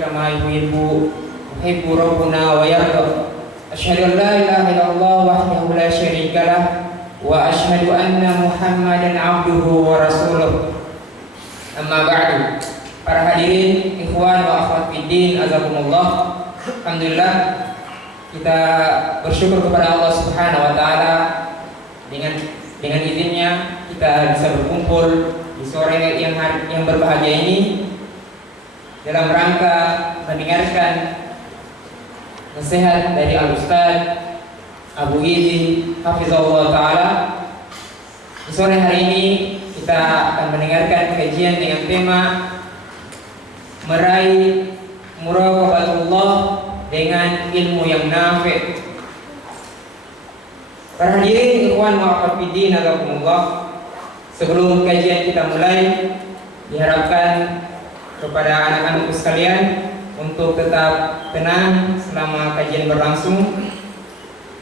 كما يحب ربنا ويرضى أشهد أن لا إله إلا الله وحده لا شريك له وأشهد أن محمدا عبده ورسوله أما بعد. Para hadirin, ikhwan wa akhwat fiddin, azakumullah. Alhamdulillah, kita bersyukur kepada Allah Subhanahu wa taala dengan izinnya kita bisa berkumpul di sore yang berbahagia ini dalam rangka mendengarkan nasihat dari Al-Ustaz Abu Izi hafizahullah taala. Di sore hari ini kita akan mendengarkan kajian dengan tema meraih muraqabatullah dengan ilmu yang nafi'. Para hadirin ikhwan wa akhwat fiddin, azakumullah. Sebelum kajian kita mulai, diharapkan kepada anak-anakku sekalian untuk tetap tenang selama kajian berlangsung.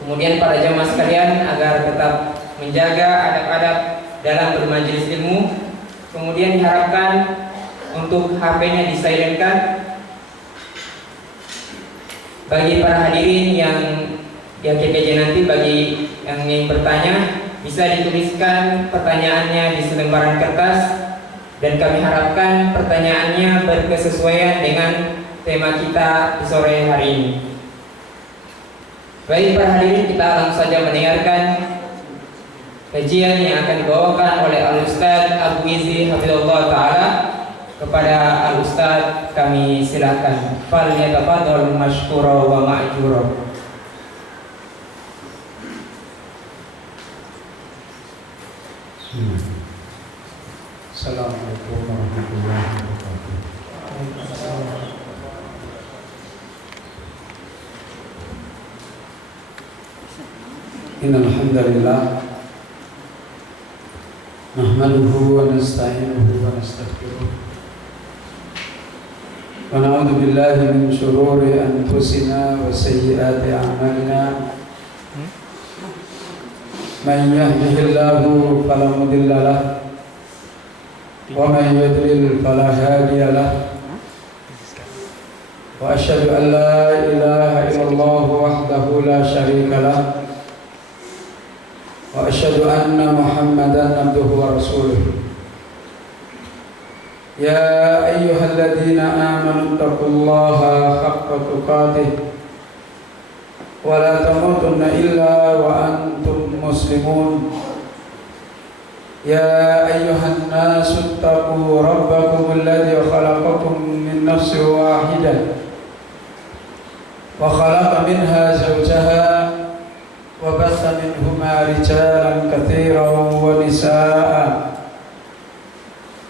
Kemudian para jamaah sekalian agar tetap menjaga adab-adab dalam bermajelis ilmu. Kemudian diharapkan untuk HP-nya disilentkan. Bagi para hadirin yang di akhir kajian nanti, bagi yang ingin bertanya, bisa dituliskan pertanyaannya di selembaran kertas, dan kami harapkan pertanyaannya berkesesuaian dengan tema kita di sore hari ini. Baik para hadirin, kita langsung saja mendengarkan kajian yang akan dibawakan oleh Al-Ustaz Abu Izi hafizahullah ta'ala. Kepada Al-Ustaz kami silakan. Fal yatafadhal mashkura wa ma'jura. Assalamualaikum warahmatullahi wabarakatuh. Innal hamdalillah nahmaduhu wa nasta'inuhu wa nastaghfiruh wa na'udzu billahi min shururi anfusina wa sayyiati a'malina. Man yahdihillahu fala mudilla lahu wa man yudlil fala hadiya lahu. Wa asyhadu an la ilaha illallah wahdahu la syarika lahu wa asyhadu anna Muhammadan abduhu wa rasuluh. Ya ayyuhalladzina amanu taqullaha haqqa tuqatih wa la tamutunna illa wa antum muslimun. Ya ayyuhan nasu taqu rabbakum alladzi khalaqakum min nafsin wahidah wa khalaqa minha zawjaha wa batha minhuma rijalan katsiran wa nisaa'a.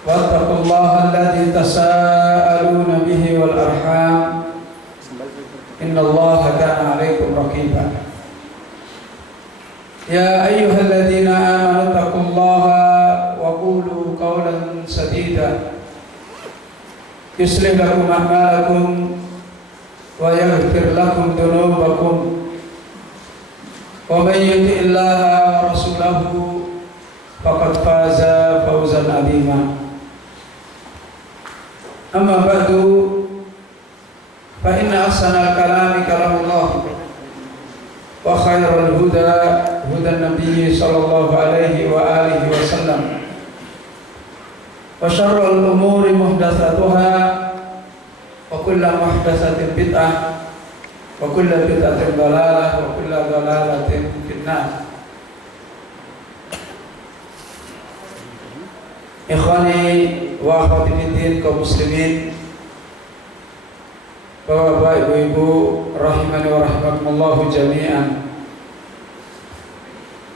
Wattaqullaha alladzi tasaaluna bihi wal arham innallaha kana 'alaikum raqiba. Ya ayyuhalladzina amanu taqullaha wa qulu qawlan sadida yuslih lakum a'malakum wa yaghfir lakum dhunubakum wa man yuti'illaha wa rasulahu faqad faza fawzan 'azima. Amma ba'du, fa inna ahsanal kalami kalamullah wa khairal huda hudan nabiyyi sallallahu alaihi wa alihi wa sallam wa syarrul umuri muhdatsatuha wa kullu muhdatsatin bid'ah wa kullu bid'atin dhalalah wa kullu dhalalatin finnar. Ikhwani wa akhwati fiddin, kaum muslimin, Bapak, Ibu-ibu rahimani wa rahimakumullah jami'an.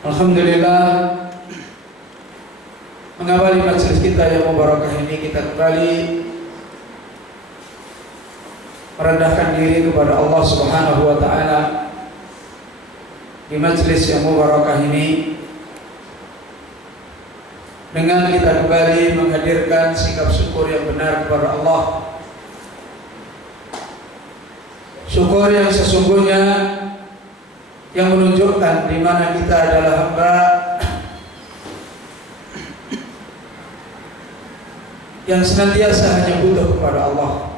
Alhamdulillah, mengawali majelis kita yang mubarakah ini, kita kembali merendahkan diri kepada Allah Subhanahu wa taala di majelis yang mubarakah ini, dengan kita kembali menghadirkan sikap syukur yang benar kepada Allah. Syukur yang sesungguhnya, yang menunjukkan di mana kita adalah hamba yang senantiasa hanya butuh kepada Allah.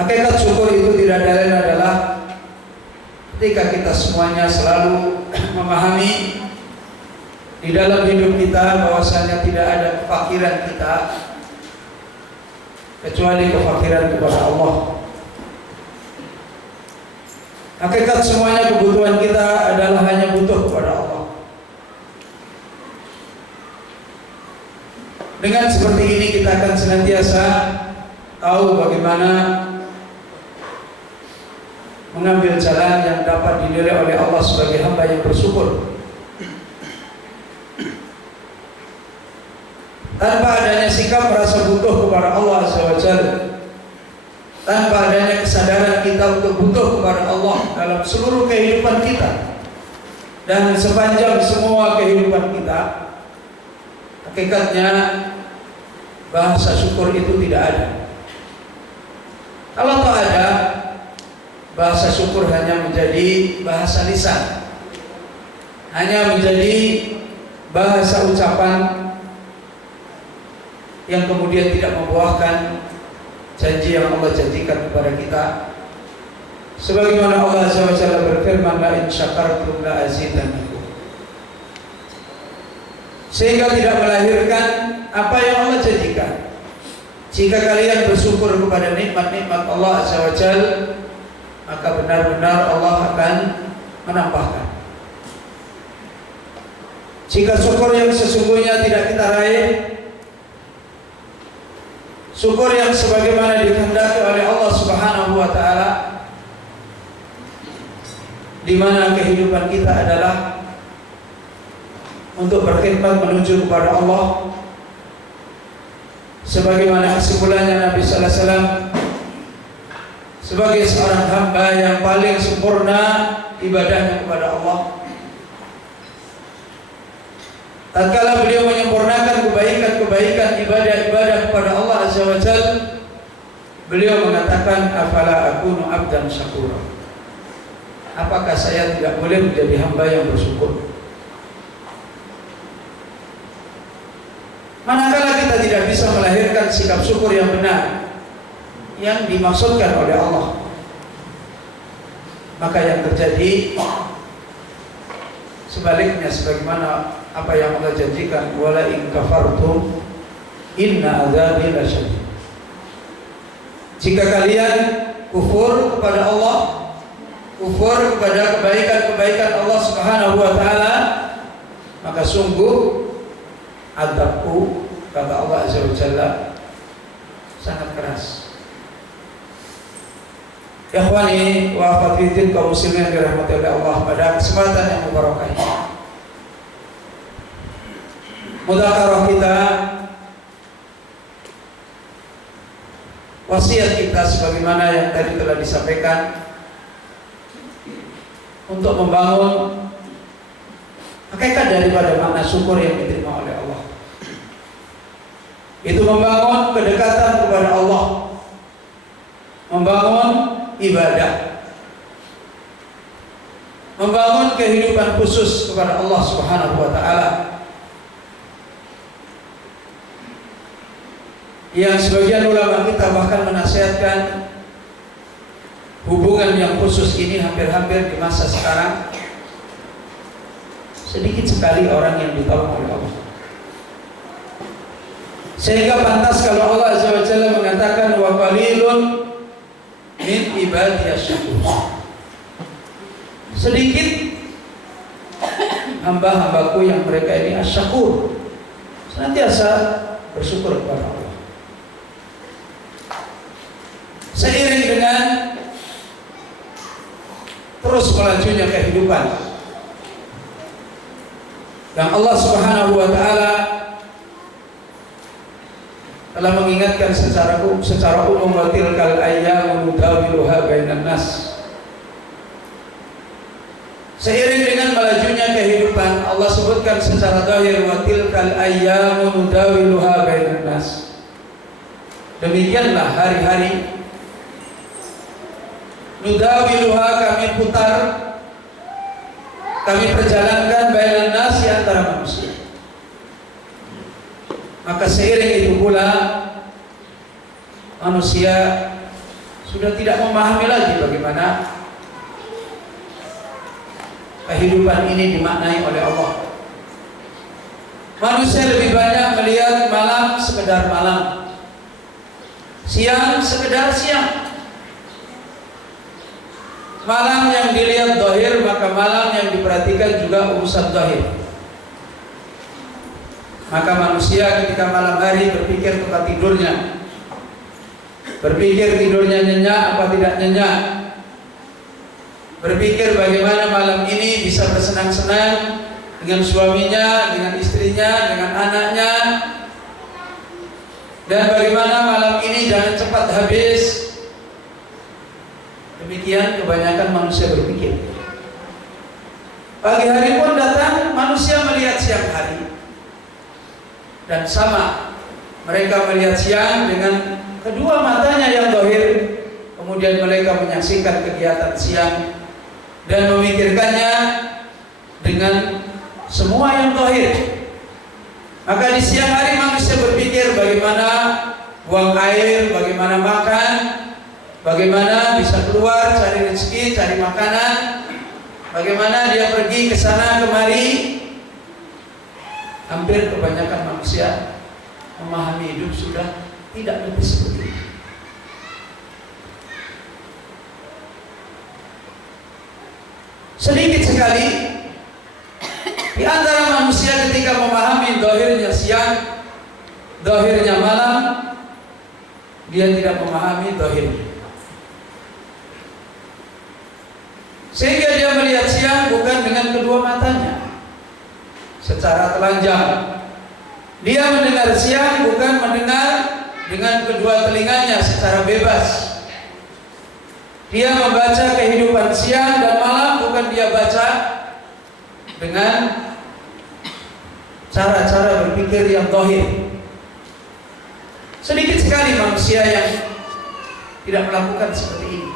Hakikat syukur itu tidak lain adalah ketika kita semuanya selalu memahami di dalam hidup kita bahwasanya tidak ada kefakiran kita kecuali kefakiran kepada Allah. Hakikat semuanya kebutuhan kita adalah hanya butuh kepada Allah. Dengan seperti ini kita akan senantiasa tahu bagaimana mengambil jalan yang dapat dinilai oleh Allah sebagai hamba yang bersyukur. Tanpa adanya sikap merasa butuh kepada Allah Azza wa Jalla, tanpa adanya kesadaran kita untuk butuh kepada Allah dalam seluruh kehidupan kita dan sepanjang semua kehidupan kita, hakikatnya bahasa syukur itu tidak ada. Kalau tak ada, bahasa syukur hanya menjadi bahasa lisan, hanya menjadi bahasa ucapan yang kemudian tidak membuahkan janji yang Allah janjikan kepada kita. Sebagaimana Allah Azza wa Jalla berfirman, la in syakartum la azidannakum. Sehingga tidak melahirkan apa yang Allah janjikan. Jika kalian bersyukur kepada nikmat-nikmat Allah Azza wa Jalla, maka benar-benar Allah akan menambahkan. Jika syukur yang sesungguhnya tidak kita raih, syukur yang sebagaimana dikehendaki oleh Allah Subhanahu wa taala, di mana kehidupan kita adalah untuk berkhidmat menuju kepada Allah, sebagaimana kesimpulannya Nabi sallallahu alaihi wasallam sebagai seorang hamba yang paling sempurna ibadahnya kepada Allah. Tatkala beliau menyempurnakan kebaikan-kebaikan ibadah-ibadah kepada Allah Azza wa Jalla, beliau mengatakan, afala akunu abdan syakura. Apakah saya tidak boleh menjadi hamba yang bersyukur? Manakala kita tidak bisa melahirkan sikap syukur yang benar yang dimaksudkan oleh Allah, maka yang terjadi sebaliknya, sebagaimana apa yang Allah janjikan, wala in kafartum inna adzabi lasyadid. Jika kalian kufur kepada Allah, kufur kepada kebaikan-kebaikan Allah Subhanahu wa taala, maka sungguh azabku, kata Allah Azza wa Jalla, sangat keras. Ikhwani wa akhwati fillah, kaum muslimin yang dirahmati oleh Allah, pada kesempatan yang mubarakah ini, mudzakarah kita, wasiat kita sebagaimana yang tadi telah disampaikan, untuk membangun hakikat daripada makna syukur yang diterima oleh Allah. Itu membangun kedekatan kepada Allah, membangun ibadah, membangun kehidupan khusus kepada Allah Subhanahu wa taala, yang sebagian ulama kita bahkan menasihatkan hubungan yang khusus ini hampir-hampir di masa sekarang sedikit sekali orang yang ditolong oleh Allah. Sehingga pantas kalau Allah Azza wa Jalla mengatakan, wa qalilun min ibadiyas syakur. Sedikit hamba-hambaku yang mereka ini asyakur, senantiasa bersyukur kepada Allah. Seiring dengan terus melajunya kehidupan yang Allah Subhanahu wa taala telah mengingatkan secara umum, wa tilkal ayyamu nudawiluha bainan nas. Seiring dengan melajunya kehidupan, Allah sebutkan secara zahir, wa tilkal ayyamu nudawiluha bainan nas. Demikianlah hari-hari, nudawiluha, kami putar, kami perjalankan bainan nas, antara manusia. Maka seiring itu pula manusia sudah tidak memahami lagi bagaimana kehidupan ini dimaknai oleh Allah. Manusia lebih banyak melihat malam sekedar malam, siang sekedar siang. Malam yang dilihat zahir, maka malam yang diperhatikan juga urusan zahir. Maka manusia ketika malam hari berpikir tempat tidurnya, berpikir tidurnya nyenyak apa tidak nyenyak, berpikir bagaimana malam ini bisa bersenang-senang dengan suaminya, dengan istrinya, dengan anaknya, dan bagaimana malam ini jangan cepat habis. Demikian kebanyakan manusia berpikir. Pagi hari pun datang, manusia melihat siang hari, dan sama, mereka melihat siang dengan kedua matanya yang zahir, kemudian mereka menyaksikan kegiatan siang dan memikirkannya dengan semua yang zahir. Maka di siang hari manusia berpikir bagaimana buang air, bagaimana makan, bagaimana bisa keluar cari rezeki, cari makanan, bagaimana dia pergi ke sana kemari. Hampir kebanyakan manusia memahami hidup sudah tidak lebih seperti itu. Sedikit sekali di antara manusia ketika memahami zahirnya siang, zahirnya malam, dia tidak memahami zahirnya. Sehingga dia melihat siang bukan dengan kedua matanya secara telanjang. Dia mendengar siang bukan mendengar dengan kedua telinganya secara bebas. Dia membaca kehidupan siang dan malam bukan dia baca dengan cara-cara berpikir yang zahir. Sedikit sekali manusia yang tidak melakukan seperti ini.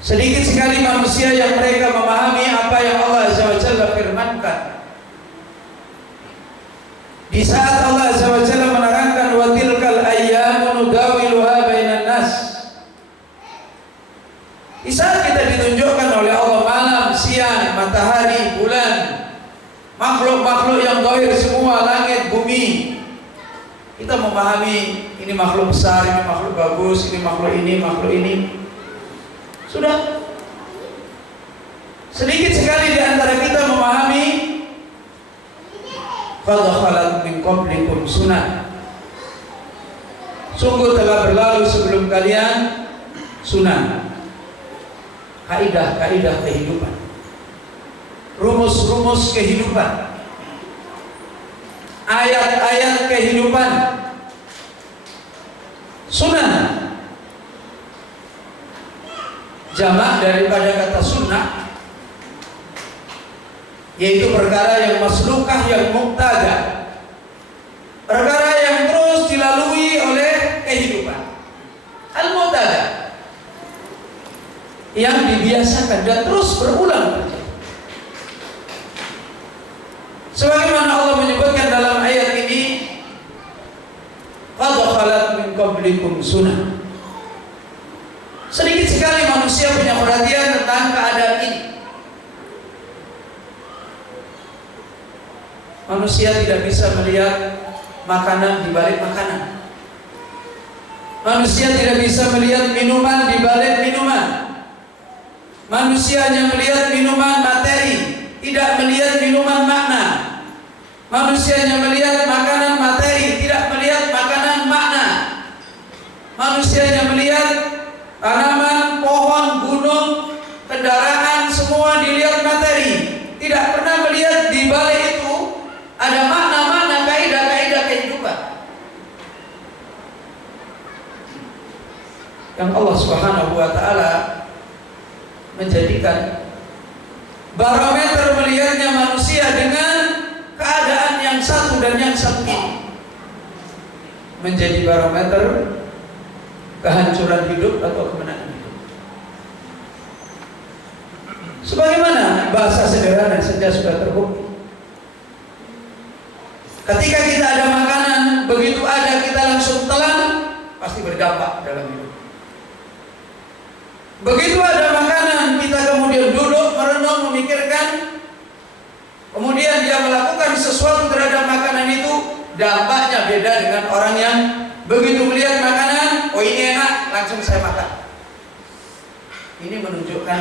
Sedikit sekali manusia yang mereka memahami apa yang Allah Azza wa Jalla firmankan. Di saat Allah Azza wa Jalla menerangkan wa tilkal ayyamu nudawiluha bainan nas. Di saat kita ditunjukkan oleh Allah malam, siang, matahari, bulan, makhluk-makhluk yang zahir semua, langit, bumi, kita memahami ini makhluk besar, ini makhluk bagus, ini makhluk ini, makhluk ini. Sudah. Sedikit sekali di antara kita memahami qad khalat min qablikum sunnah. Sungguh telah berlalu sebelum kalian sunnah. Kaidah-kaidah kehidupan. Rumus-rumus kehidupan. Ayat-ayat kehidupan. Sunnah. Jamak daripada kata sunnah, yaitu perkara yang maslukah, yang muktada, perkara yang terus dilalui oleh kehidupan. Al-muktada, yang dibiasakan dan terus berulang. Sebagaimana Allah menyebutkan dalam ayat ini, qad khalat min qablikum sunnah. Sedikit sekali manusia punya perhatian tentang keadaan ini. Manusia tidak bisa melihat makanan di balik makanan. Manusia tidak bisa melihat minuman di balik minuman. Manusia hanya melihat minuman materi, tidak melihat minuman makna. Manusia hanya melihat makanan materi, tidak melihat makanan makna. Manusia hanya melihat tanaman, pohon, gunung, kendaraan, semua dilihat materi. Tidak pernah melihat di balik itu ada makna-makna, kaidah-kaidah kehidupan yang Allah Subhanahu wa Ta'ala menjadikan barometer melihatnya manusia dengan keadaan yang satu dan yang satu ini, menjadi barometer kehancuran hidup atau kemenangan hidup. Sebagaimana bahasa sederhana saja sudah terbukti. Ketika kita ada makanan, begitu ada kita langsung telan, pasti berdampak dalam hidup. Begitu ada makanan, kita kemudian duduk merenung memikirkan, kemudian dia melakukan sesuatu terhadap makanan itu, dampaknya beda dengan orang yang begitu melihat makanan, oh ini enak, langsung saya makan. Ini menunjukkan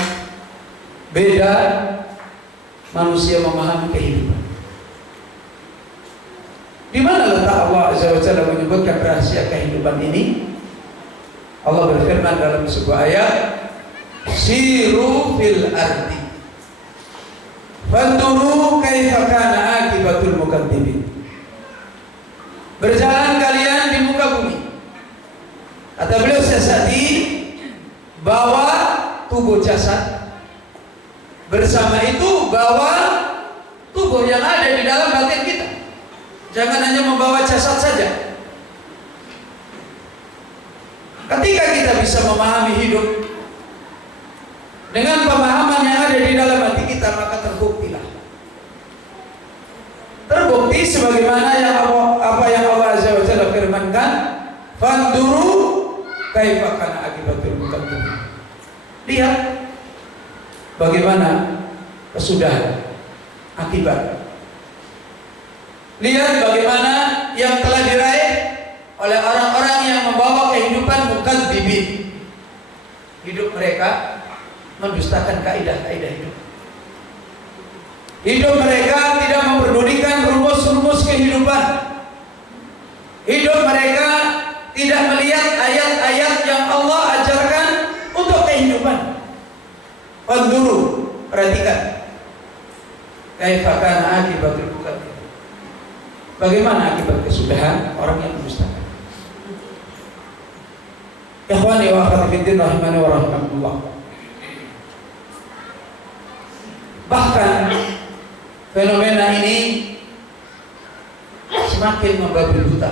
beda manusia memahami kehidupan. Di mana letak Allah Azza wa Jalla menyebutkan rahasia kehidupan ini? Allah berfirman dalam sebuah ayat, siru fil ardi fanduru kaifa kana akibatul mukadzibin. Berjalan kalian di muka bumi. Kata beliau sesati, bawa tubuh jasad, bersama itu bawa tubuh yang ada di dalam batin kita. Jangan hanya membawa jasad saja. Ketika kita bisa memahami hidup dengan pemahaman yang ada di dalam hati kita, maka terbuktilah. Terbukti sebagaimana apa yang Allah Azza wa Jalla firmankan, fanduru kaifa kana akibatul mukadzibin. Lihat bagaimana kesudahan, akibat. Lihat bagaimana yang telah diraih oleh orang-orang yang membawa kehidupan mukadzibin. Hidup mereka mendustakan kaidah-kaidah hidup. Hidup mereka tidak memperdulikan rumus-rumus kehidupan. Hidup mereka tidak melihat ayat-ayat yang Allah ajarkan untuk kehidupan. Fanduru, perhatikan. Kaifa kana akibatul mukadzibin. Bagaimana akibat kesudahan orang yang mendustakan. Ikhwani wa akhwati fiddin rahimani wa rahimakumullah. Bahkan fenomena ini semakin membabi buta.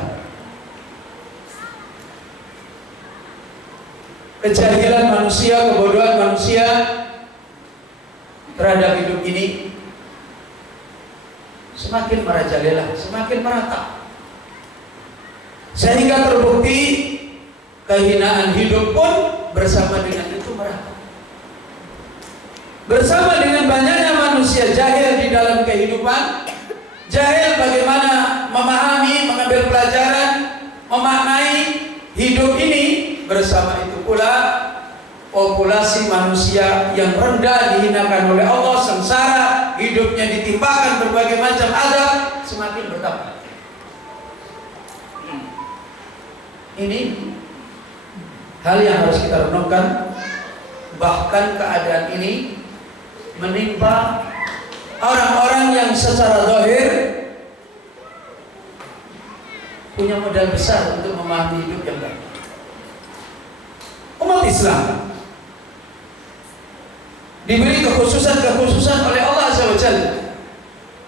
Kejahilan manusia, kebodohan manusia terhadap hidup ini semakin merajalela, semakin merata, sehingga terbukti kehinaan hidup pun bersama dengan itu merata. Bersama dengan banyaknya manusia jahil di dalam kehidupan, jahil bagaimana memahami, mengambil pelajaran, memaknai hidup ini, bersama itu pula populasi manusia yang rendah dihinakan oleh Allah, sengsara, hidupnya ditimpakan berbagai macam azab, semakin bertambah. Ini hal yang harus kita renungkan. Bahkan keadaan ini menimpa orang-orang yang secara zahir punya modal besar untuk memahami hidup yang baik. Umat Islam diberi kekhususan oleh Allah Azza wa Jalla.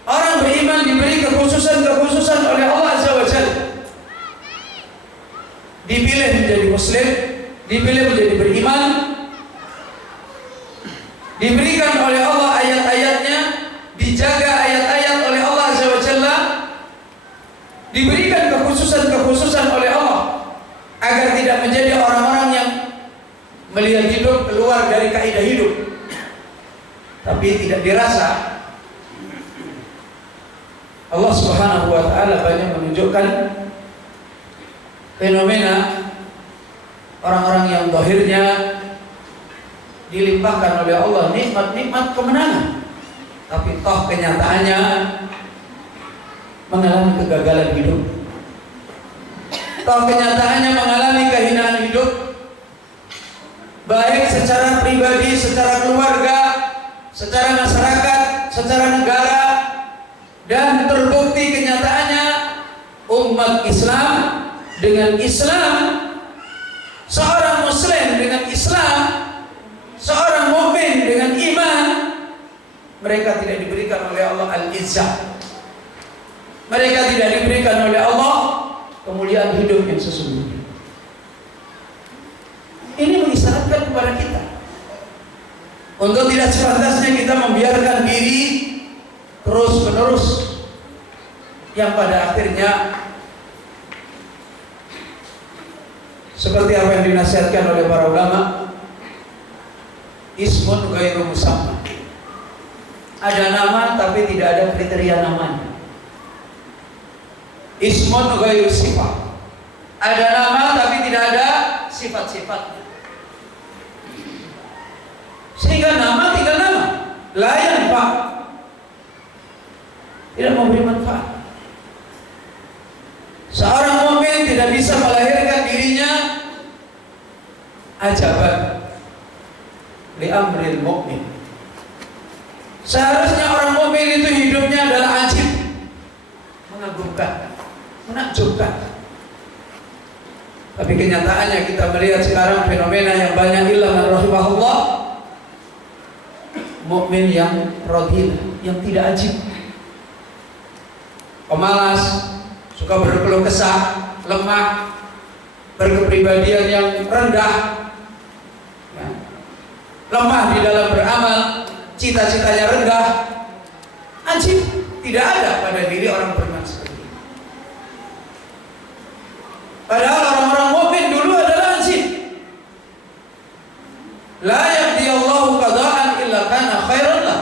Orang beriman diberi kekhususan oleh Allah Azza wa Jalla. Dipilih menjadi muslim, dipilih menjadi beriman, diberikan oleh Allah ayat-ayatnya, dijaga ayat-ayat oleh Allah Azza wa Jalla, diberikan kekhususan oleh Allah agar tidak menjadi orang-orang yang melihat hidup keluar dari kaidah hidup, tapi tidak dirasa. Allah Subhanahu wa Ta'ala banyak menunjukkan fenomena orang-orang yang zahirnya dilimpahkan oleh Allah nikmat-nikmat kemenangan, tapi toh kenyataannya mengalami kegagalan hidup. Toh kenyataannya mengalami kehinaan hidup, baik secara pribadi, secara keluarga, secara masyarakat, secara negara. Dan terbukti kenyataannya umat Islam dengan Islam, seorang muslim dengan Islam, seorang mukmin dengan iman, mereka tidak diberikan oleh Allah al-izzah. Mereka tidak diberikan oleh Allah kemuliaan hidup yang sesungguhnya. Ini mengisyaratkan kepada kita untuk tidak sepantasnya kita membiarkan diri terus menerus, yang pada akhirnya seperti apa yang dinasihatkan oleh para ulama, ismun ghairu musamma. Ada nama tapi tidak ada kriteria namanya. Ismun ghairu sifat. Ada nama tapi tidak ada sifat-sifatnya. Sehingga nama tinggal nama, la yanfa, tidak memberi manfaat. Seorang mukmin tidak bisa melahirkan dirinya ajaban li amril mukmin. Seharusnya orang mukmin itu hidupnya adalah ajib, mengagumkan, menakjubkan. Tapi kenyataannya kita melihat sekarang fenomena yang banyak hilang man rahimahullah, mukmin yang radhil, yang tidak ajib, pemalas, suka berkeluh kesah, lemah, berkepribadian yang rendah, ya, lemah di dalam beramal, cita-citanya rendah, ajib, tidak ada pada diri orang beriman seperti ini. Padahal orang-orang mukmin dulu adalah ajib. La yaqdiyallahu qada'an illa kana khairan lah.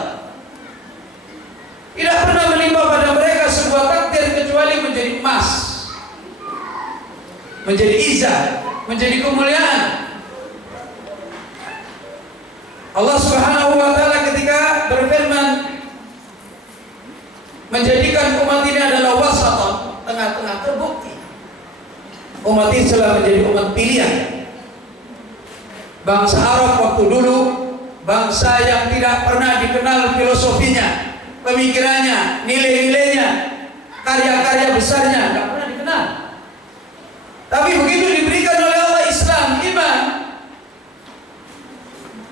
Tidak pernah menimpa pada mereka sebuah takdir kecuali menjadi emas, menjadi izah, menjadi kemuliaan. Allah Subhanahu wa taala ketika berfirman menjadikan umat ini adalah wasatan, tengah-tengah, terbukti umat ini telah menjadi umat pilihan. Bangsa Arab waktu dulu bangsa yang tidak pernah dikenal filosofinya, pemikirannya, nilai-nilainya, karya-karya besarnya, tidak pernah dikenal. Tapi begitu diberikan oleh Allah Islam, iman,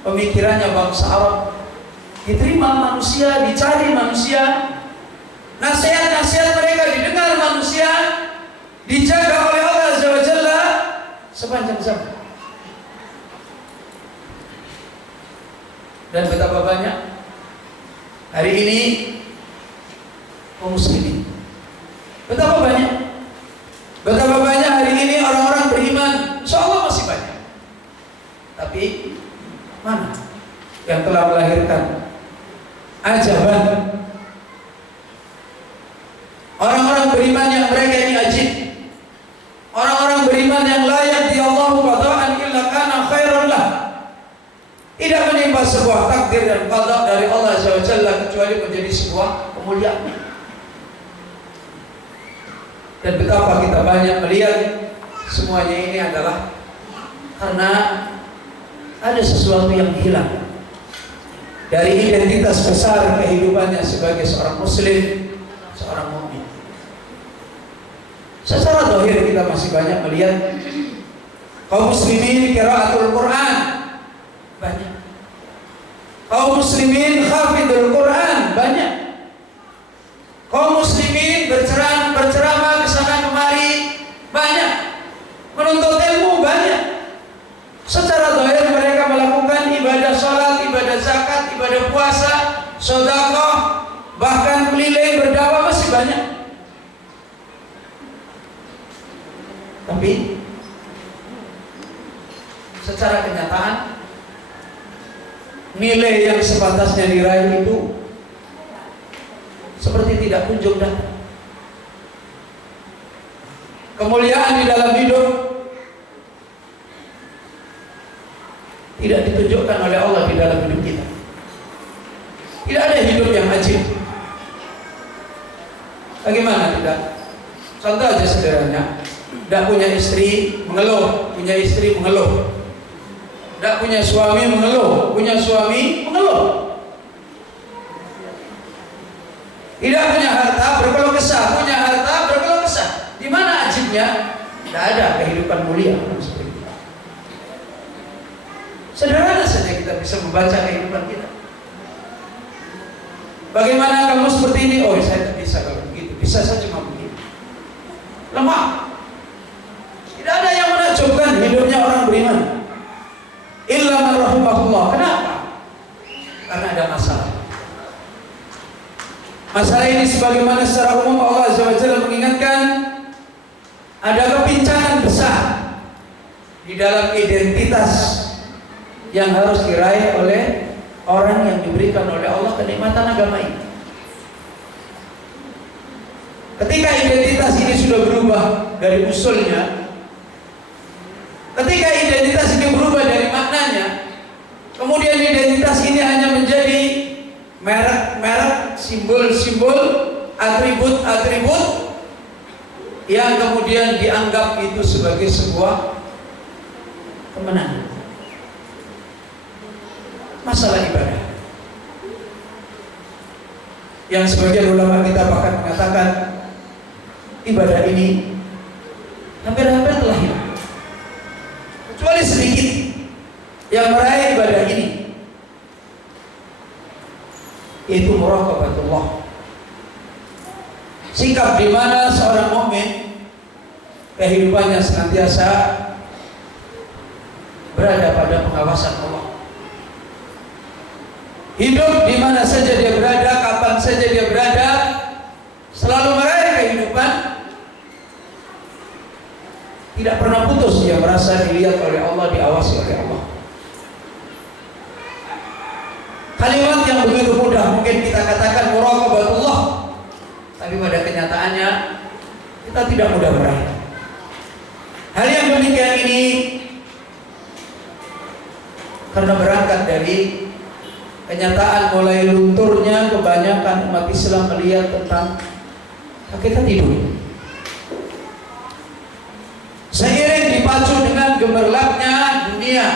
pemikirannya bangsa Arab diterima manusia, dicari manusia, nasihat-nasihat mereka didengar manusia, dijaga oleh Allah Azza wa Jalla sepanjang zaman. Dan betapa banyak hari ini kaum muslimin, betapa banyak hari ini orang-orang beriman, insya Allah masih banyak. Tapi mana yang telah melahirkan ajaban, orang-orang beriman yang mereka ini ajib, orang-orang beriman yang layak di Allahu qada'an illa kana khairan lah. Tidak menimpa sebuah takdir dan qada dari Allah Azza wa Jalla kecuali menjadi sebuah kemuliaan. Dan betapa kita banyak melihat semuanya ini adalah karena ada sesuatu yang hilang dari identitas besar kehidupannya sebagai seorang muslim, seorang mukmin. Secara zahir kita masih banyak melihat kaum muslimin qiraatul Quran banyak, kaum muslimin hafidul Quran banyak, kaum muslimin berceramah ke sana kemari banyak, menuntut ilmu banyak. Secara zahir mereka melakukan ibadah salat, ibadah zakat, ibadah puasa, sedekah, bahkan keliling berdakwah masih banyak. Tapi secara kenyataan nilai yang sepantasnya diraih itu seperti tidak kunjung datang. Kemuliaan di dalam hidup tidak ditunjukkan oleh Allah di dalam hidup kita. Tidak ada hidup yang ajib. Bagaimana tidak? Contoh aja sederhana, tidak punya istri mengeluh, punya istri mengeluh. Tidak punya suami mengeluh, punya suami mengeluh. Tidak punya harta berkeluh kesah, punya harta berkeluh kesah. Di mana ajibnya? Tidak ada kehidupan mulia seperti itu. Sederhana saja kita bisa membaca kehidupan kita. Bagaimana kamu seperti ini? Oh, saya tidak bisa kalau begitu. Bisa saja cuma begitu. Lemah. Tidak ada yang menakjubkan hidupnya orang beriman. Illa man rahimahullah. Kenapa? Karena ada masalah. Masalah ini sebagaimana secara umum Allah Azza wa Jalla mengingatkan, ada kepincangan besar di dalam identitas yang harus diraih oleh orang yang diberikan oleh Allah kenikmatan agama ini. Ketika identitas ini sudah berubah dari usulnya, ketika identitas ini berubah dari maknanya, kemudian identitas ini hanya menjadi merek-merek, simbol-simbol, atribut-atribut yang kemudian dianggap itu sebagai sebuah kemenangan. Masalah ibadah yang sebagian ulama kita bahkan mengatakan ibadah ini hampir-hampir telah hilang, kecuali sedikit yang meraih ibadah ini, yaitu muraqabatullah. Sikap di mana seorang mukmin kehidupannya senantiasa berada pada pengawasan Allah. Hidup di mana saja dia berada, kapan saja dia berada, selalu meraih kehidupan, tidak pernah putus dia merasa dilihat oleh Allah, diawasi oleh Allah. Kalimat yang begitu mudah mungkin kita katakan muraqabatullah, tapi pada kenyataannya kita tidak mudah meraih. Hal yang demikian ini karena berangkat dari kenyataan mulai lunturnya kebanyakan umat Islam melihat tentang hakikat hidup. Seiring dipacu dengan gemerlapnya dunia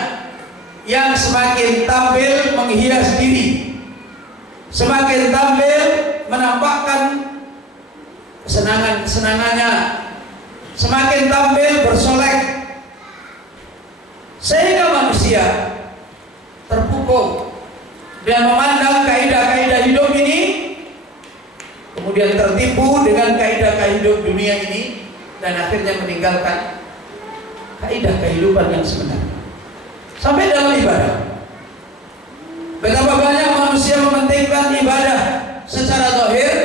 yang semakin tampil menghias diri, semakin tampil menampakkan kesenangannya, semakin tampil bersolek, sehingga manusia terpukul dan memandang kaidah-kaidah hidup ini, kemudian tertipu dengan kaidah-kaidah hidup dunia ini, dan akhirnya meninggalkan kaidah kehidupan yang sebenarnya. Sampai dalam ibadah, betapa banyak manusia mementingkan ibadah secara zahir,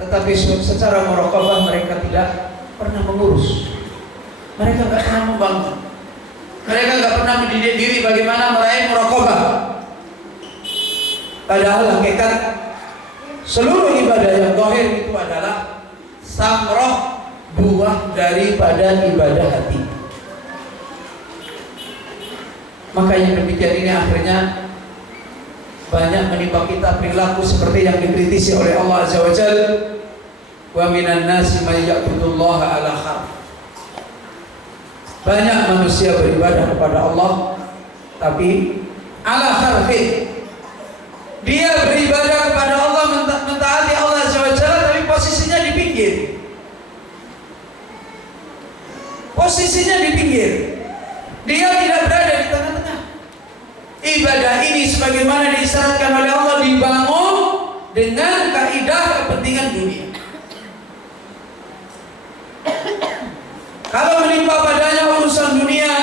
tetapi secara muraqabah mereka tidak pernah mengurus. Mereka tidak pernah membangun. Mereka tidak pernah mendidik diri bagaimana meraih muraqabah. Padahal hakikat seluruh ibadah yang zahir itu adalah samroh, buah daripada ibadah hati. Makanya demikian ini akhirnya banyak menimpa kita perilaku seperti yang dikritisi oleh Allah Azza wa Jalla, wa minan nasi may ya'budullaha ala harf. Banyak manusia beribadah kepada Allah tapi ala harfin. Dia beribadah kepada Allah, mentaati Allah Azza wa Jalla, tapi posisinya di pinggir. Posisinya di pinggir. Dia tidak berada di tengah-tengah. Ibadah ini sebagaimana disyaratkan oleh Allah dibangun dengan kaidah kepentingan dunia. Kalau menimpa padanya urusan dunia,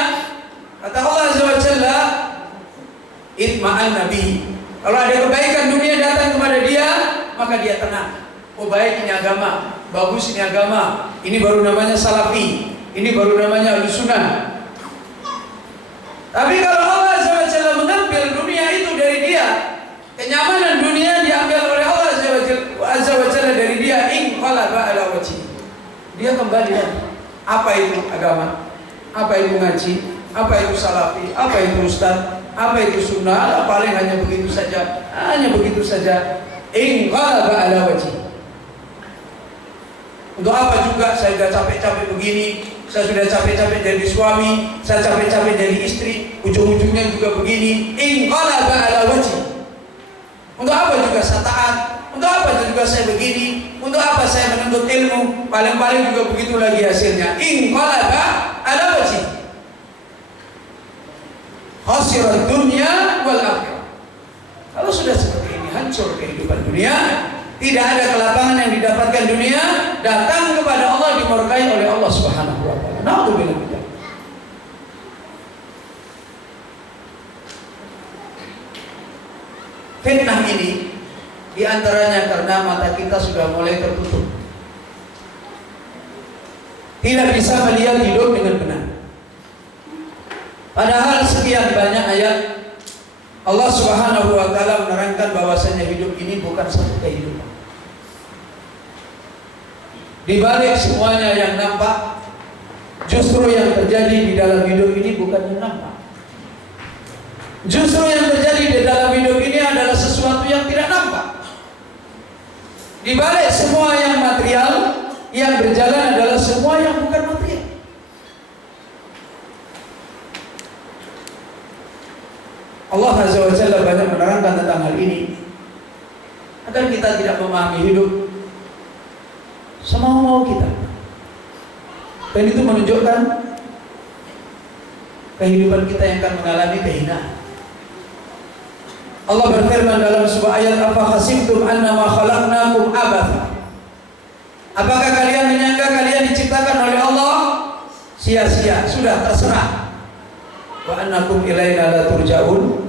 kata Allah Azza wa Jalla, itma'an nabi. Kalau ada kebaikan dunia datang kepada dia, maka dia tenang. Oh baik, ini agama, bagus ini agama, ini baru namanya salafi, ini baru namanya ahlussunnah. Tapi kalau Allah Azza wa Jalla mengambil dunia itu dari dia, kenyamanan dunia diambil oleh Allah Azza wa Jalla dari dia, inqalaba ala wajhi. Dia kembali lagi. Apa itu agama? Apa itu ngaji? Apa itu salafi? Apa itu ustaz? Apa itu sunnah? Paling hanya begitu saja. Hanya begitu saja. Inqalaba ala wajhi. Untuk apa juga saya sudah capek-capek begini, saya sudah capek-capek jadi suami, saya capek-capek jadi istri, ujung-ujungnya juga begini. Inqalaba ala wajhi. Untuk apa juga saya taat? Untuk apa juga saya begini? Untuk apa saya menuntut ilmu? Paling-paling juga begitu lagi hasilnya. Inqalaba ala wajhi. Khasirat dunia wal akhirah. Kalau sudah seperti ini, hancur kehidupan dunia, tidak ada kelapangan yang didapatkan dunia, datang kepada Allah dimurkai oleh Allah Subhanahu wa taala. Nauzubillah. Fitnah ini diantaranya karena mata kita sudah mulai tertutup, tidak bisa melihat hidup dengan benar. Padahal sekian banyak ayat Allah Subhanahu wa taala menerangkan bahwasanya hidup ini bukan satu kehidupan. Di balik semuanya yang nampak, justru yang terjadi di dalam hidup ini bukan yang nampak. Justru yang terjadi di dalam hidup ini adalah sesuatu yang tidak nampak. Di balik semua yang material, yang berjalan adalah semua yang bukan material. Allah Azza wa Jalla banyak menerangkan tentang hal ini agar kita tidak memahami hidup semau-mau kita. Dan itu menunjukkan kehidupan kita yang akan mengalami kehinaan. Allah berfirman dalam sebuah ayat, "Afa hasibtum annama khalaqnakum abatha?" Apakah kalian menyangka kalian diciptakan oleh Allah sia-sia, sudah terserah? Wa annakum ilaina la turja'un.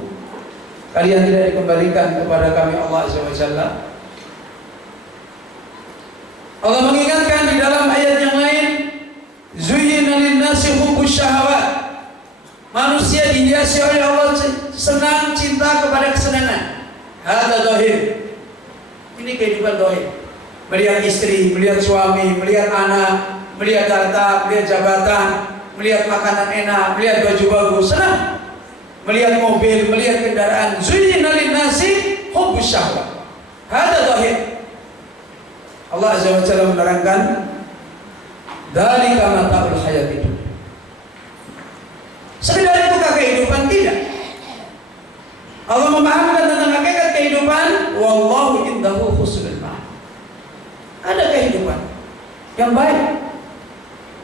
Kalian tidak dikembalikan kepada kami Allah Azza wa Jalla. Allah mengingatkan di dalam ayat yang lain, "Zuyyina lin-nasi hubbus syahawat." Manusia dihiasi oleh Allah senang cinta kepada kesenangan. Hadza zahir. Ini kehidupan zahir. Melihat istri, melihat suami, melihat anak, melihat harta, melihat jabatan, melihat makanan enak, melihat baju bagus, senang. Melihat mobil, melihat kendaraan. Zuyyina lin-nasi hubbus syahwat. Hadza zahir. Allah Azza wa Jalla menerangkan, "Dzalika mata'ul hayatid dunya." Sekedar itukah kehidupan? Tidak. Allah memahamkan tentang hakikat kehidupan, wallahu indahu husnul ma'ab. Ada kehidupan yang baik.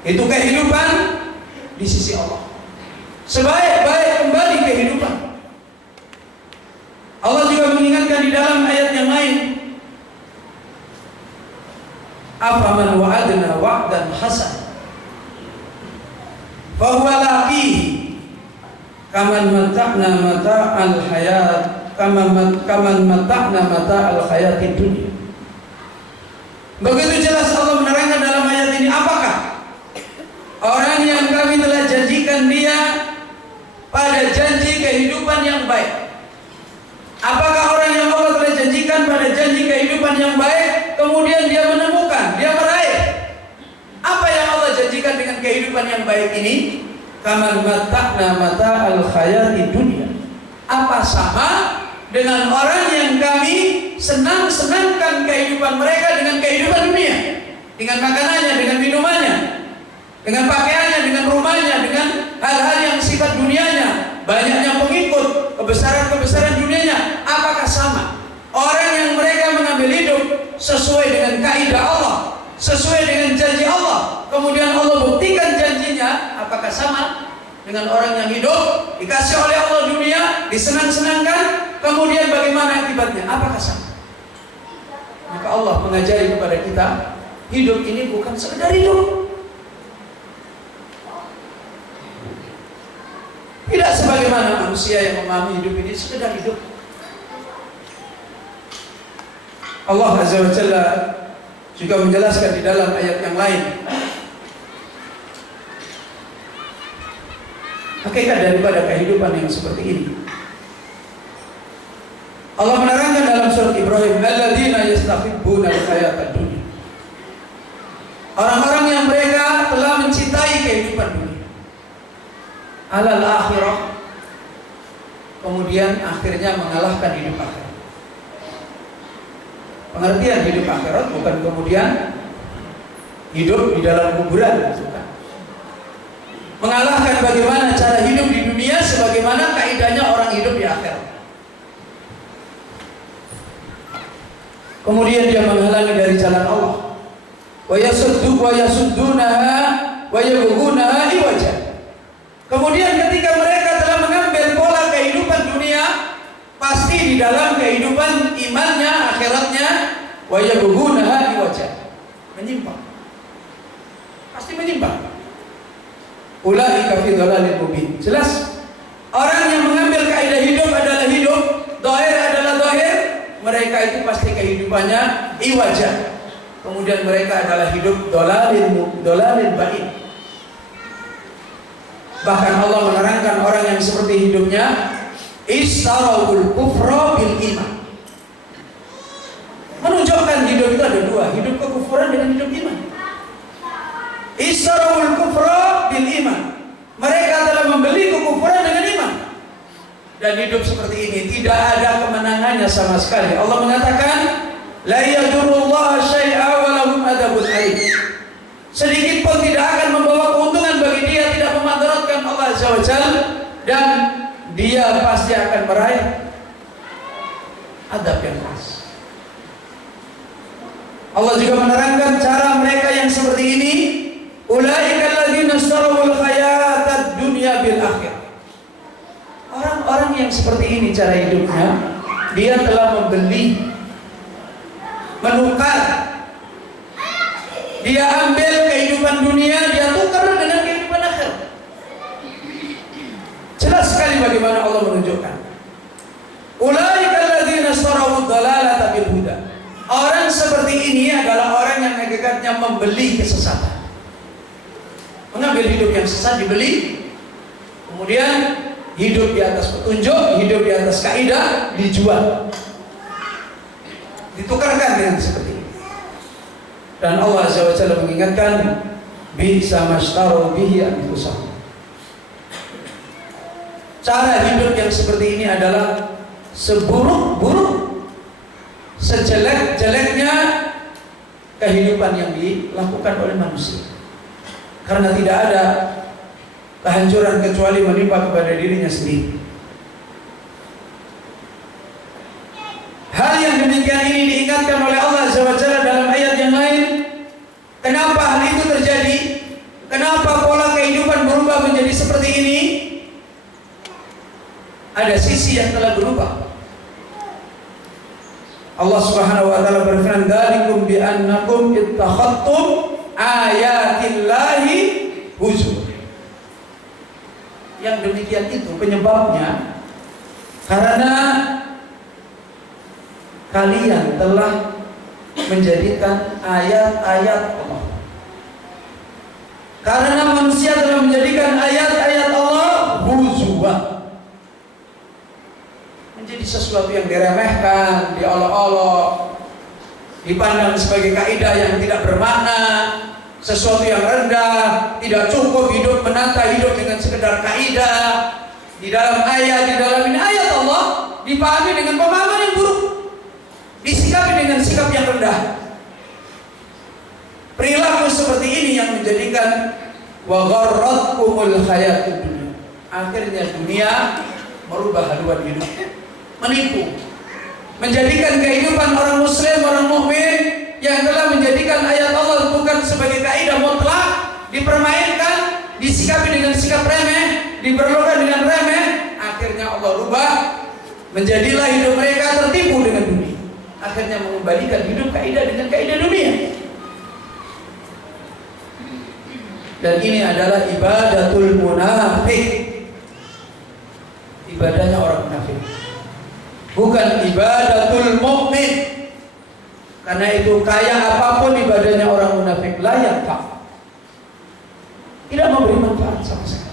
Itu kehidupan di sisi Allah. Sebaik-baik kembali kehidupan. Allah juga mengingatkan di dalam ayat yang lain, "Afaman wa'adna wa'dan hasan fahuwa laqihi kaman mata'na mata'al hayat kaman mata'na mata'al hayatid dunya." Begitu jelas Allah menerangkan dalam ayat ini, apakah orang yang kami telah janjikan dia pada janji kehidupan yang baik? Apakah orang yang Allah telah janjikan pada janji kehidupan yang baik, kemudian dia menemukan, dia meraih apa yang Allah janjikan dengan kehidupan yang baik ini? Kaman mata'na mata'al hayatid dunya. Apa sama dengan orang yang kami senang-senangkan kehidupan mereka dengan kehidupan dunia, dengan makanannya, dengan minumannya, dengan pakaiannya, dengan rumahnya, dengan hal-hal yang sifat dunianya, banyaknya pengikut, kebesaran-kebesaran dunianya. Apakah sama? Orang yang mereka mengambil hidup sesuai dengan kaidah Allah, sesuai dengan janji Allah, kemudian Allah buktikan janjinya, apakah sama dengan orang yang hidup dikasih oleh Allah dunia, disenang-senangkan, kemudian bagaimana akibatnya? Apakah sama? Maka Allah mengajari kepada kita, hidup ini bukan sekedar hidup. Tidak sebagaimana manusia yang memahami hidup ini sekedar hidup. Allah Azza wa Jalla juga menjelaskan di dalam ayat yang lain hakikat daripada kehidupan yang seperti ini. Allah menerangkan dalam surat Ibrahim, "Alladzina yastahibbuna al-hayatad dunya." Orang-orang yang mereka telah mencintai kehidupan dunia, alal akhirah, kemudian akhirnya mengalahkan hidup akhirat. Pengertian hidup akhirat bukan kemudian hidup di dalam kuburan, bukan. Mengalahkan bagaimana cara hidup di dunia sebagaimana kaidahnya orang hidup di akhirat. Kemudian dia menghalangi dari jalan Allah. Wa yasuddunaha wa yabghunaha iwaja. Kemudian ketika mereka telah mengambil pola kehidupan dunia, pasti di dalam kehidupan imannya, akhiratnya, wa yabghunaha iwaja, menyimpang. Pasti menyimpang. Ulaika fi dhalalin mubin. Jelas orang yang mengambil kaidah hidup adalah hidup, dhahir adalah dhahir, mereka itu pasti kehidupannya iwaja. Kemudian mereka adalah hidup dhalalin ba'id. Bahkan Allah menerangkan orang yang seperti hidupnya Istara'ul kufra bil iman. Menunjukkan hidup itu ada dua, hidup kekufuran dengan hidup iman. Istara'ul kufra bil iman. Mereka telah membeli kekufuran dengan iman. Dan hidup seperti ini tidak ada kemenangannya sama sekali. Allah mengatakan, la yadurullaha syai'a wa lahum adzabun alim. Sedikit pun tidak akan membawa keuntungan bagi dia, tidak memudaratkan Allah Azza wa Jalla, dan dia pasti akan meraih adab yang keras. Allah juga menerangkan cara mereka yang seperti ini, ulaika alladzina ishtarawul hayatad dunya bil akhirah. Orang-orang yang seperti ini cara hidupnya, dia telah membeli, menukar, dia ambil kehidupan dunia, dia tukar dengan kehidupan akhir. Jelas sekali bagaimana Allah menunjukkan. Ulaika alladzina ishtarawud dhalalata bil huda. Orang seperti ini adalah orang yang hakikatnya membeli kesesatan. Mengambil hidup yang sesat dibeli, kemudian hidup di atas petunjuk, hidup di atas kaidah dijual, ditukarkan dengan seperti ini. Dan Allah Azza wa Jalla mengingatkan, bisa mashtaru bihi anfusahum. Cara hidup yang seperti ini adalah seburuk-buruk, sejelek-jeleknya kehidupan yang dilakukan oleh manusia. Karena tidak ada kehancuran kecuali menimpa kepada dirinya sendiri. Hal yang demikian ini diingatkan oleh Allah Azza wa Jalla dalam ayat yang lain. Kenapa hal itu terjadi? Kenapa pola kehidupan berubah menjadi seperti ini? Ada sisi yang telah berubah. Allah Subhanahu wa taala berfirman, "Dzalikum bi annakum ittakhadtum ayatillahi huzwa." Yang demikian itu penyebabnya karena kalian telah menjadikan ayat-ayat Allah. Karena manusia telah menjadikan ayat-ayat Allah huzwa, menjadi sesuatu yang diremehkan, diolok-olok, dipandang sebagai kaidah yang tidak bermakna, sesuatu yang rendah, tidak cukup hidup menata hidup dengan sekedar kaidah. Di dalam ayat, di dalam ini ayat Allah dipahami dengan pemahaman yang buruk, disikapi dengan sikap yang rendah. Perilaku seperti ini yang menjadikan wa gharratkumul hayatud dunya. Akhirnya dunia merubah haluan hidup, menipu, menjadikan kehidupan orang muslim, orang mukmin yang telah menjadikan ayat Allah bukan sebagai kaidah mutlak, dipermainkan, disikapi dengan sikap remeh, diperlukan dengan remeh. Akhirnya Allah rubah, menjadilah hidup mereka tertipu dengan dunia. Akhirnya mengembalikan hidup kaidah dengan kaidah dunia. Dan ini adalah ibadatul munafik, ibadahnya orang munafik, bukan ibadatul mukmin. Karena itu kaya apapun ibadahnya orang munafik layak tak, tidak memberi manfaat sama sekali,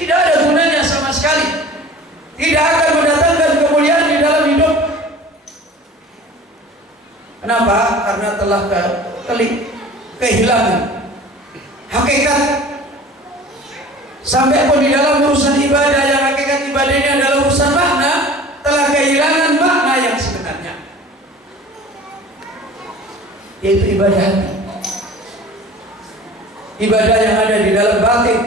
tidak ada gunanya sama sekali, tidak akan mendatangkan kemuliaan di dalam hidup. Kenapa? Karena telah kehilangan hakikat. Sampai pun di dalam urusan ibadah yang hakikat ibadah ini adalah urusan makna, telah kehilangan makna yang sebenarnya, yaitu ibadah hati, ibadah yang ada di dalam batin,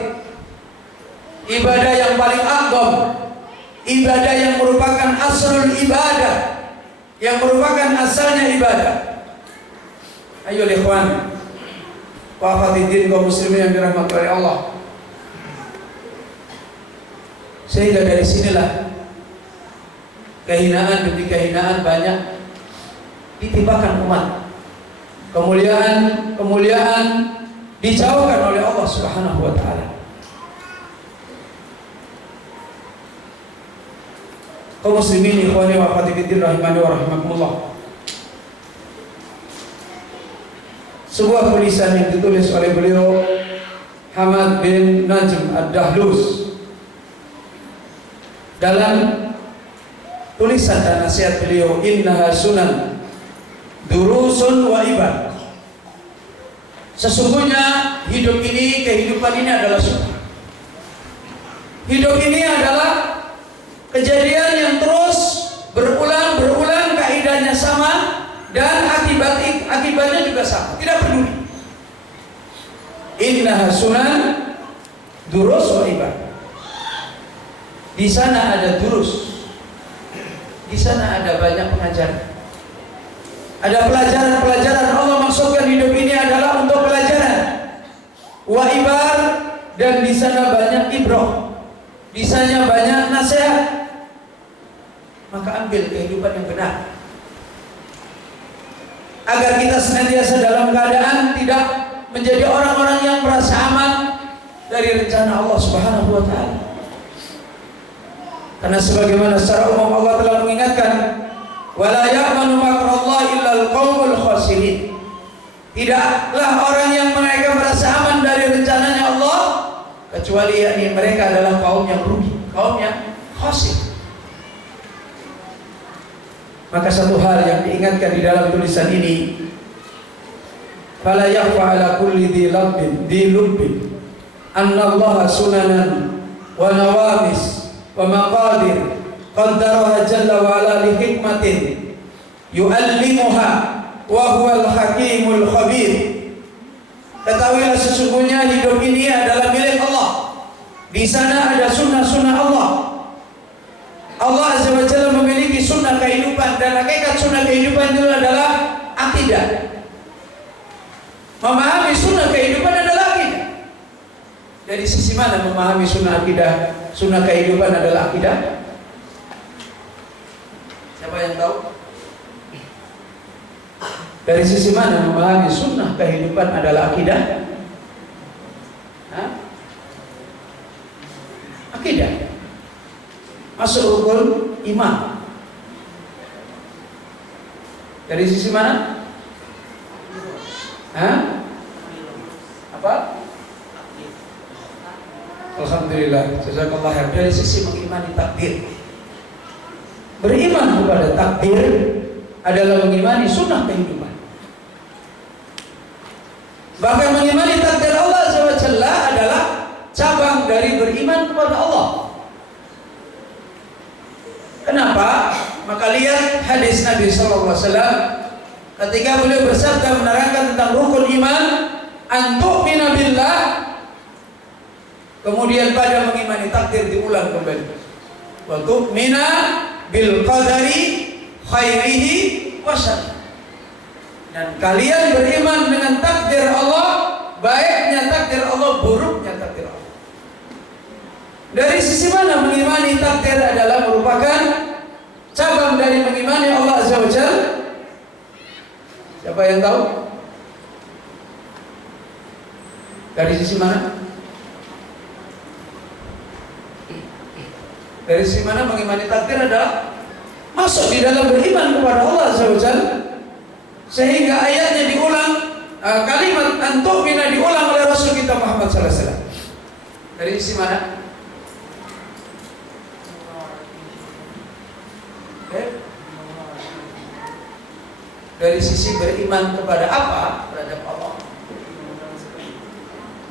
ibadah yang paling a'zam, ibadah yang merupakan aslul ibadah, yang merupakan asalnya ibadah. Ayo ikhwan wa akhwatiddin kaum muslimin yang dirahmati oleh Allah. Sehingga dari sinilah kehinaan demi kehinaan banyak ditimpakan umat. Kemuliaan dijauhkan oleh Allah Subhanahu wa taala. Kaum muslimin ikhwani wa akhwati fillah rahimani wa rahimakumullah. Sebuah tulisan yang ditulis oleh beliau Hamad bin Najm Ad-Dahlus dalam tulisan dan nasihat beliau, innaha sunan durusun wa ibar. Sesungguhnya hidup ini, kehidupan ini adalah sunnah. Hidup ini adalah kejadian yang terus berulang, kaidahnya sama dan akibatnya juga sama, tidak peduli. Innaha sunan durus wa ibar. Di sana ada durus, di sana ada banyak pengajaran, ada pelajaran. Allah maksudkan hidup ini adalah untuk pelajaran. Wa ibar, dan di sana banyak ibrah, di sana banyak nasihat. Maka ambil kehidupan yang benar, agar kita senantiasa dalam keadaan tidak menjadi orang-orang yang merasa aman dari rencana Allah Subhanahu wa taala. Karena sebagaimana secara umum Allah telah mengingatkan, wala ya'manu makrallahi illal qaumul khasirin. Tidaklah orang yang mereka merasa aman dari rencananya Allah kecuali yakni mereka adalah kaum yang rugi, kaum yang khasir. Maka satu hal yang diingatkan di dalam tulisan ini, fala yakhfa ala kulli dhi lubbin anna Allah sunanan wa nawamis wa maqadir qaddaraha jalla wa ala li hikmatin yu'allimuha wa huwal hakimul khabir. Ketahuilah sesungguhnya hidup ini adalah milik Allah. Di sana ada sunnah-sunnah Allah. Allah Azza wa Jalla memiliki sunnah kehidupan, dan hakikat sunnah kehidupan itu adalah akidah. Memahami sunnah kehidupan adalah akidah. Dari sisi mana memahami sunnah akidah, sunnah kehidupan adalah akidah? Siapa yang tahu? Dari sisi mana memahami sunnah kehidupan adalah akidah? Hah? Akidah masuk rukun iman. Dari sisi mana? Hah? Apa? Alhamdulillah, jazakallah khair. Dari sisi mengimani takdir. Beriman kepada takdir adalah mengimani sunnah kehidupan. Bahkan mengimani takdir Allah Azza wa Jalla adalah cabang dari beriman kepada Allah. Kenapa? Maka lihat hadis Nabi sallallahu alaihi wasallam ketika beliau bersabda menerangkan tentang rukun iman, antu'mina billah, kemudian pada mengimani takdir diulang kembali, wa tu'mina bil qadari khairihi wa syarrihi, dan kalian beriman dengan takdir Allah, baiknya takdir Allah, buruknya takdir Allah. Dari sisi mana mengimani takdir adalah merupakan cabang dari mengimani Allah Azza wa Jalla? Siapa yang tahu? Dari sisi mana? Dari sisi mana mengimani takdir adalah masuk di dalam beriman kepada Allah Azza wa Jalla, sehingga ayatnya diulang, kalimat antu'mina diulang oleh Rasul kita Muhammad sallallahu alaihi wasallam. Dari sisi mana? Dari sisi beriman kepada apa? Terhadap Allah.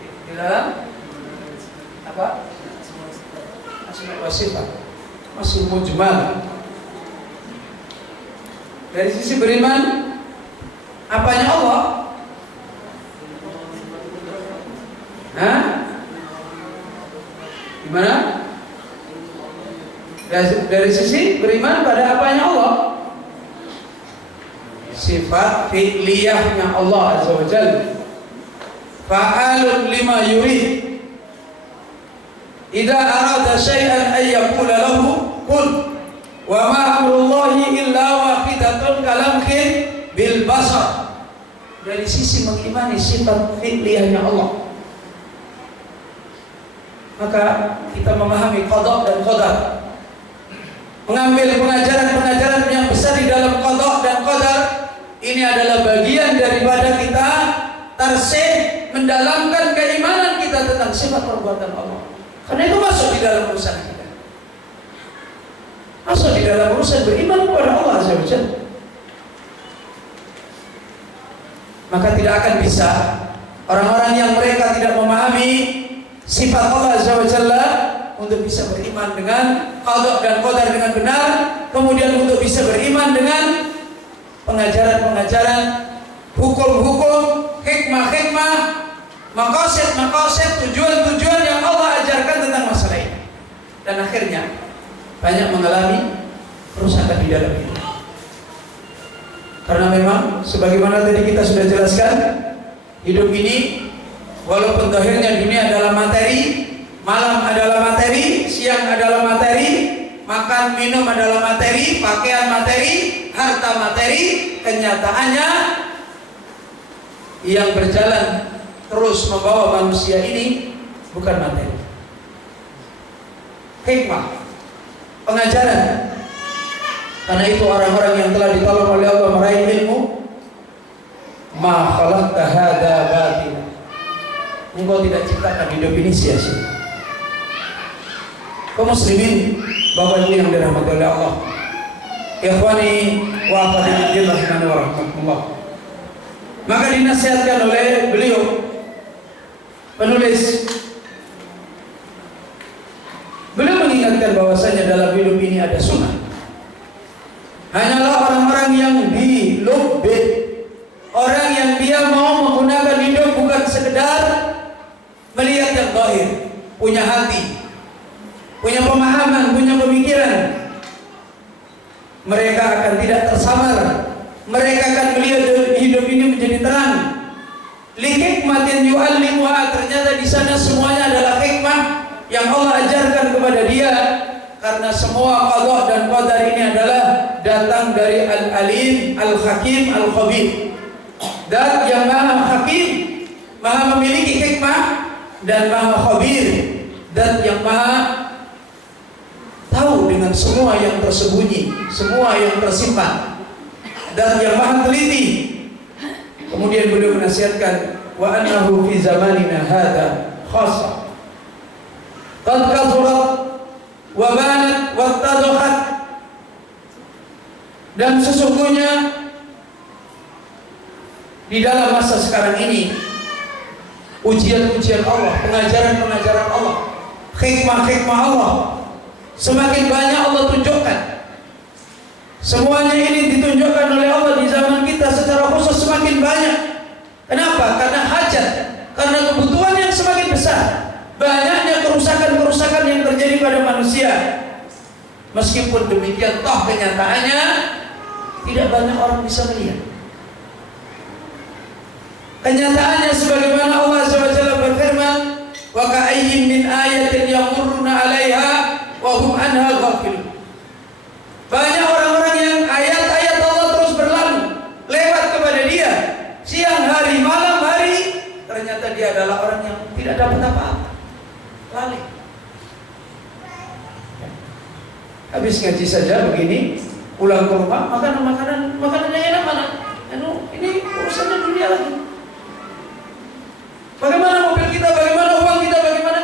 Di dalam apa? Asma wa sifat. Masih mujmal. Dari sisi beriman apanya Allah? Hah? Gimana? Dari sisi beriman pada apanya Allah? Sifat fi'liyahnya Allah Azza wa Jalla. Fa'alun lima yurid. Idza arada syai'an ay yaqula lahu qul. Wa ma amrullahi illa wahidatun kalamhin bil basar. Dari sisi mengimani sifat fi'liyahnya Allah, maka kita memahami qada dan qadar, mengambil pengajaran-pengajaran yang besar di dalam qada dan qadar. Ini adalah bagian daripada kita tarsih mendalamkan keimanan kita tentang sifat perbuatan Allah. Karena itu masuk di dalam urusan kita. Masuk di dalam urusan beriman kepada Allah Azza wa Jalla. Maka tidak akan bisa orang-orang yang mereka tidak memahami sifat Allah Azza wa Jalla untuk bisa beriman dengan qada dan qadar dengan benar, kemudian untuk bisa beriman dengan pengajaran-pengajaran, hukum-hukum, hikmah-hikmah, maqasid-maqasid, tujuan-tujuan yang Allah ajarkan tentang masalah ini. Dan akhirnya banyak mengalami kerusakan di dalam hidup. Karena memang sebagaimana tadi kita sudah jelaskan, hidup ini walaupun zahirnya dunia adalah materi, malam adalah materi, siang adalah materi, makan minum adalah materi, pakaian materi, harta materi, kenyataannya yang berjalan terus membawa manusia ini bukan materi. Hikmah, pengajaran. Karena itu orang-orang yang telah ditolong oleh Allah meraih ilmu, ma khalaqta hadza batila. Engkau tidak ciptakan hidup ini sia-sia. Kaum muslimin, Bapak Ibu yang dirahmati oleh Allah, ikhwani wa akhwati fillah wa rahmatullah. Maka dinasihatkan oleh beliau penulis, beliau mengingatkan bahwasanya dalam hidup ini ada sunnah. Hanyalah orang-orang yang dilubit, orang yang dia mau menggunakan hidup bukan sekedar melihat yang zahir, punya hati, punya pemahaman, punya pemikiran. Mereka akan tidak tersamar, mereka akan melihat hidup ini menjadi terang. Li hikmatin yu'allimuha, ternyata di sana semuanya adalah hikmah yang Allah ajarkan kepada dia. Karena semua qada dan qadar ini adalah datang dari Al-Alim, Al-Hakim, Al-Khabir. Dan yang maha hakim, maha memiliki hikmah, dan maha khabir, dan yang maha tahu dengan semua yang tersembunyi, semua yang tersimpan, dan yang maha teliti. Kemudian beliau menasihatkan, wa annahu fi zamanina hadza khassa qad kathurat wa banat wa tadakhat, dan sesungguhnya di dalam masa sekarang ini ujian-ujian Allah, pengajaran-pengajaran Allah, hikmah-hikmah Allah semakin banyak Allah tunjukkan. Semuanya ini ditunjukkan oleh Allah di zaman kita secara khusus semakin banyak. Kenapa? Karena hajat, karena kebutuhan yang semakin besar. Banyaknya kerusakan-kerusakan yang terjadi pada manusia. Meskipun demikian, toh kenyataannya tidak banyak orang bisa melihat. Kenyataannya sebagaimana Allah SWT berfirman, wa ka'ayyin min ayatin yamurruna 'alaiha wa hum anha ghafilun. Banyak orang-orang yang ayat-ayat Allah terus berlalu lewat kepada dia, siang hari, malam hari, ternyata dia adalah orang yang tidak dapat apa-apa, lalai. Habis ngaji saja begini, pulang ke rumah, makanannya enak mana? Ini urusannya dunia lagi. Bagaimana mobil kita, bagaimana uang kita, bagaimana?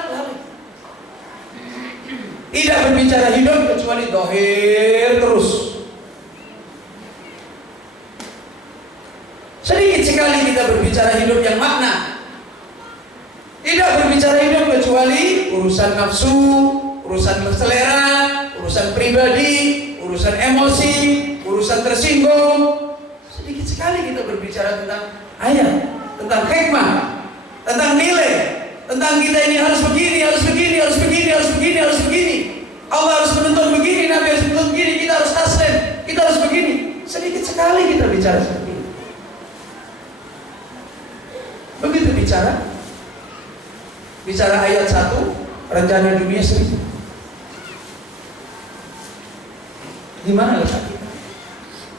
Tidak berbicara hidup kecuali dohir terus. Sedikit sekali kita berbicara hidup yang makna. Tidak berbicara hidup kecuali urusan nafsu, urusan selera, urusan pribadi, urusan emosi, urusan tersinggung. Sedikit sekali kita berbicara tentang ayat, tentang hikmah, tentang nilai, tentang kita ini harus begini, harus begini, harus begini, harus begini, harus begini. Allah harus menuntut begini, Nabi harus menuntut begini, kita harus taslim, kita harus begini. Sedikit sekali kita bicara seperti ini. Begitu bicara ayat 1, rencana dunia 1000. Di mana letak kita?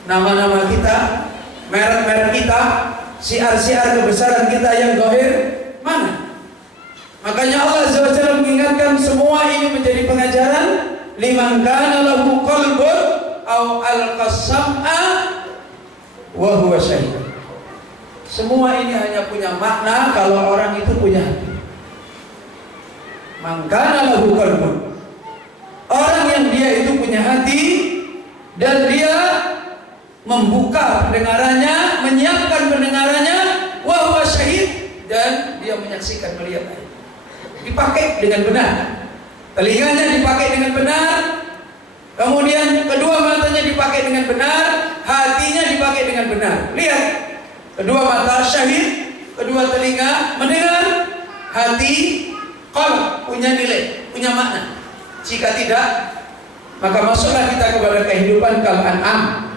Nama-nama kita, merek-merek kita, siar-siar kebesaran kita yang zahir mana? Makanya Allah SWT mengingatkan semua ini menjadi pengajaran liman kana lahu qalbun aw alqasam'a wa huwa syahid. Semua ini hanya punya makna kalau orang itu punya hati. Man kana lahu qalbun, orang yang dia itu punya hati membuka pendengarannya, menyiapkan pendengarannya, wa huwa syahid, dan dia menyaksikan melihat ayat. Dipakai dengan benar. Telinganya dipakai dengan benar, kemudian kedua matanya dipakai dengan benar, hatinya dipakai dengan benar. Lihat, kedua mata syahid, kedua telinga mendengar, hati qalb, punya nilai, punya makna. Jika tidak, maka masuklah kita kepada kehidupan kal-an'am,